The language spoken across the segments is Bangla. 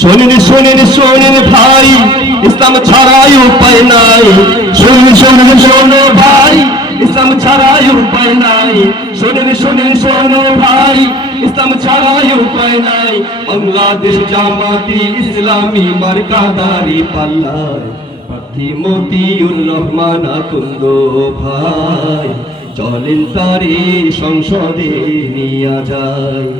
শোনেন শোনেন শোনেন ভাই, ইসলাম ছাড়াই উপায় নাই। শোনেন শোনেন শোনো ভাই, ইসলাম ছাড়াই উপায় নাই। শোনেন শোনেন শোনো ভাই, ইসলাম ছাড়াই উপায় নাই। বাংলাদেশ জামাতি ইসলামী মার্কাদারি পাল্লায় প্রার্থী মতিউর রহমান আকুন্দ ভাই, চলেন তারে সংসদে নিয়ে যায়।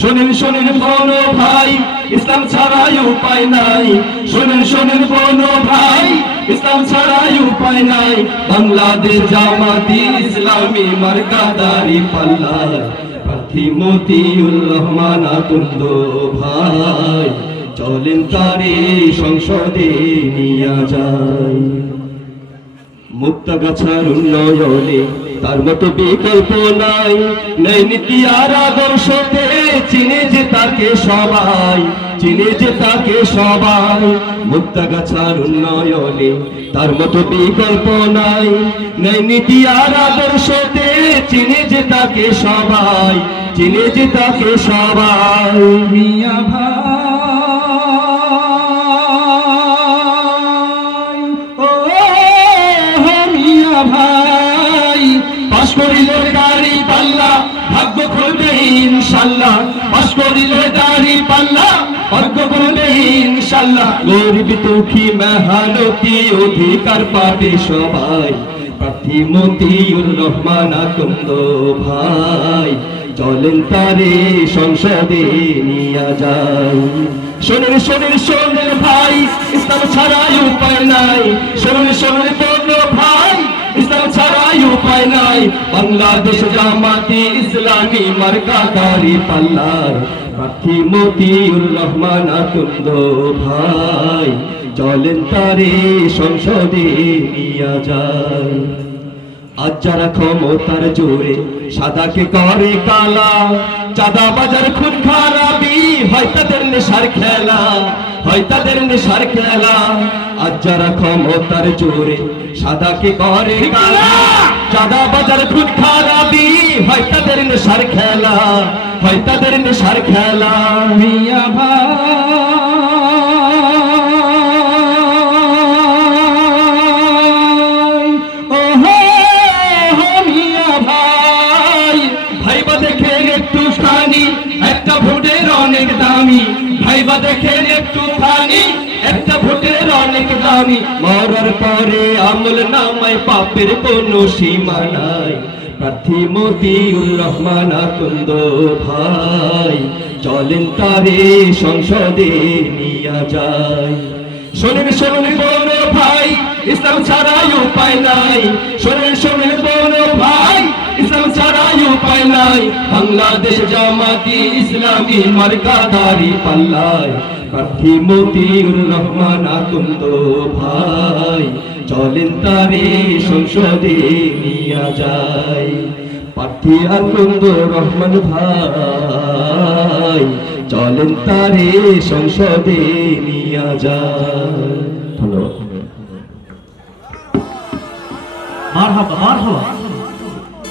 শোনেন শোনেন বলো ভাই, ইসলাম ছাড়াই উপায় নাই। শোনেন শোনেন বলো ভাই, ইসলাম ছাড়াই উপায় নাই। বাংলাদেশ জামাতি ইসলামী মার্কাদারি পাল্লায় প্রার্থী মতিউর রহমান আকুন্দ ভাই, চলেন তারে সংসদে নিয়ে যায়। মুক্তাগাছার উন্নয়নে তার মতো বিকল্প নাই। নেই নীতি আর আদর্শতে চিনে যে তাকে সবাই, চিনে যে তাকে সবাই। মুক্তাগাছার উন্নয়নে তার মতো বিকল্প নাই। নেই নীতি আর আদর্শতে চিনে যে তাকে সবাই, চিনে যে তাকে সবাই। মিয়া ভাই, পাশ করিলে দাড়ি পাল্লা ভাগ্য খুলবে ইনশাল্লাহ। পাশ করিলে দাড়ি পাল্লা ভাগ্য খুলবে ইনশাল্লাহ। গরিব দুঃখী মেহনতি অধিকার পাবে সবাই, প্রার্থী মতিউর রহমান আকুন্দ ভাই, চলেন তারে সংসদে নিয়ে যায়। শোনেন শোনেন শোনেন ভাই, ইসলাম ছাড়াই উপায় নাই। শোনেন শোনেন বলো ভাই, ইসলাম ছাড়াই উপায় নাই। বাংলাদেশ জামাতি ইসলামী মার্কাদারি পাল্লায় প্রার্থী মতিউর রহমান আকুন্দ ভাই, চলেন তারে সংসদে নিয়ে যায়। আজ যারা ক্ষমতার জোরে সাদাকে করে কালা, চাঁদা বাজার খুন খারাপি হয় তাদের নেশার খেলা, হয় তাদের নেশার খেলা। আজ যারা ক্ষমতার জোরে সাদাকে করে কালা, চাঁদা বাজার খুন খারাপি হয় তাদের নেশার খেলা, হয় তাদের নেশার খেলা। মিয়া ভাই, একটা ভোটের অনেক দামি। ভাইবা দেখেন একটু খানি, একটা ভোটের অনেক দামি। মরার পরে আমল নামায় পাপের কোনো সীমা নাই। প্রার্থী মতিউর রহমান আকুন্দ ভাই, চলেন তারে সংসদে নিয়ে যায়। শোনেন শোনেন বলো ভাই, ইসলাম ছাড়াই উপায় নাই। শোনেন শোনেন বলো ভাই, ইসলাম ছাড়াই উপায় নাই। বাংলাদেশ জামাতি ইসলামী মার্কাদারি পাল্লায় প্রার্থী মতিউর রহমান আকুন্দ ভাই, চলেন তারে সংসদে নিয়ে যায়। প্রার্থী আকুন্দ রহমান ভাই, চলেন তারে সংসদে নিয়ে যায়। ধন্যবাদ। মারহাবা মারহাবা।